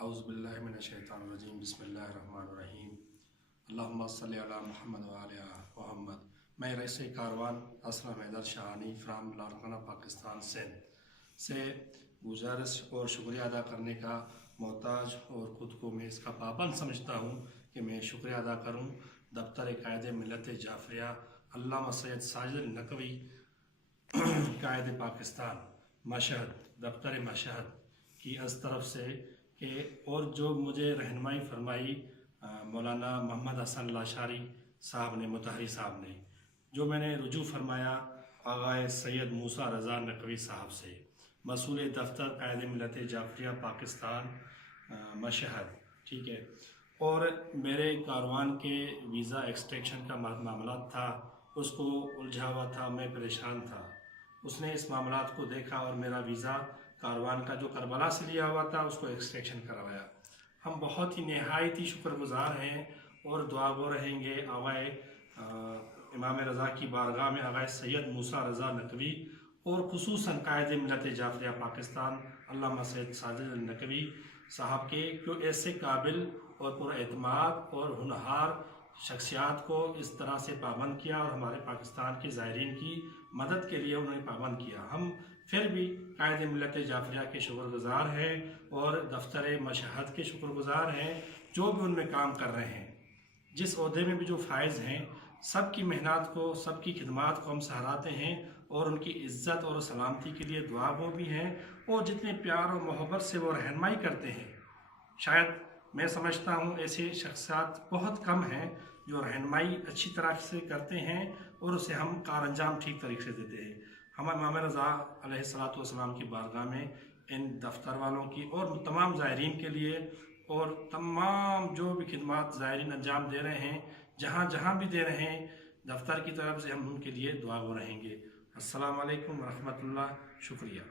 औज़ुबिल्लाहि मिनश्शैतानिर्रजीम बिस्मिल्लाहिर्रहमानिर्रहीम अल्लाहुम्मा सल्लि अला मुहम्मद व आला मुहम्मद। मैं रईस कारवान असलम हैदर शाहानी फ्राम लाड़काना पाकिस्तान से गुजारिश और शुक्रिया अदा करने का मोहताज और ख़ुद को मैं इसका पाबंद समझता हूँ कि मैं शुक्रिया अदा करूँ दफ्तर कायदे मिलत जाफरिया अल्लामा सैयद साजिद नकवी कायदे पाकिस्तान मशहद दफ्तर मशहद की इस तरफ से कि और जो मुझे रहनुमाई फरमाई मौलाना मोहम्मद हसन लाशारी साहब ने मुतहरी साहब ने जो मैंने रुजू फरमाया आगाए सैयद मूसा रज़ा नकवी साहब से मसूल दफ्तर कायदे मिलत जाफरिया पाकिस्तान मशहद, ठीक है। और मेरे कारवान के वीज़ा एक्सटेंशन का मामला था, उसको उलझा हुआ था, मैं परेशान था। उसने इस मामला को देखा और मेरा वीज़ा कारवान का जो करबला से लिया हुआ था उसको एक्सटेंशन करवाया। हम बहुत ही नहायत ही शुक्रगुज़ार हैं और दुआ गो रहेंगे आगाए इमाम रज़ा की बारगाह में आगाए सैयद मूसा रज़ा नकवी और खुसूसन कायदे मिलत जाफरिया पाकिस्तान अल्लामा सैयद साजिद नकवी साहब के जो ऐसे काबिल और पुरएतमाद और हुनहार शख्सियात को इस तरह से पाबंद किया और हमारे पाकिस्तान के ज़ायरीन की मदद के लिए उन्होंने पाबंद किया। हम फिर भी कायदे मिलत जाफरिया के शुक्रगुज़ार हैं और दफ्तर मशहद के शुक्रगुज़ार हैं जो भी उनमें काम कर रहे हैं, जिस ओहदे में भी जो फायज़ हैं, सबकी मेहनत को, सबकी खिदमत को हम सराहते हैं और उनकी इज़्ज़त और सलामती के लिए दुआ गो भी हैं। और जितने प्यार और मोहब्बत से वो रहनुमाई करते हैं, शायद मैं समझता हूँ ऐसे शख्सियात बहुत कम हैं जो रहनुमाई अच्छी तरह से करते हैं और उसे हम कार अंजाम ठीक तरीके से देते हैं। हम इमाम रज़ा अलैहिस्सलातु वस्सलाम की बारगाह में इन दफ्तर वालों की और तमाम ज़ायरीन के लिए और तमाम जो भी खिदमत ज़ायरीन अंजाम दे रहे हैं, जहाँ जहाँ भी दे रहे हैं, दफ्तर की तरफ से हम उनके लिए दुआ गो रहेंगे। अस्सलामु अलैकुम व रहमतुल्लाह, शुक्रिया।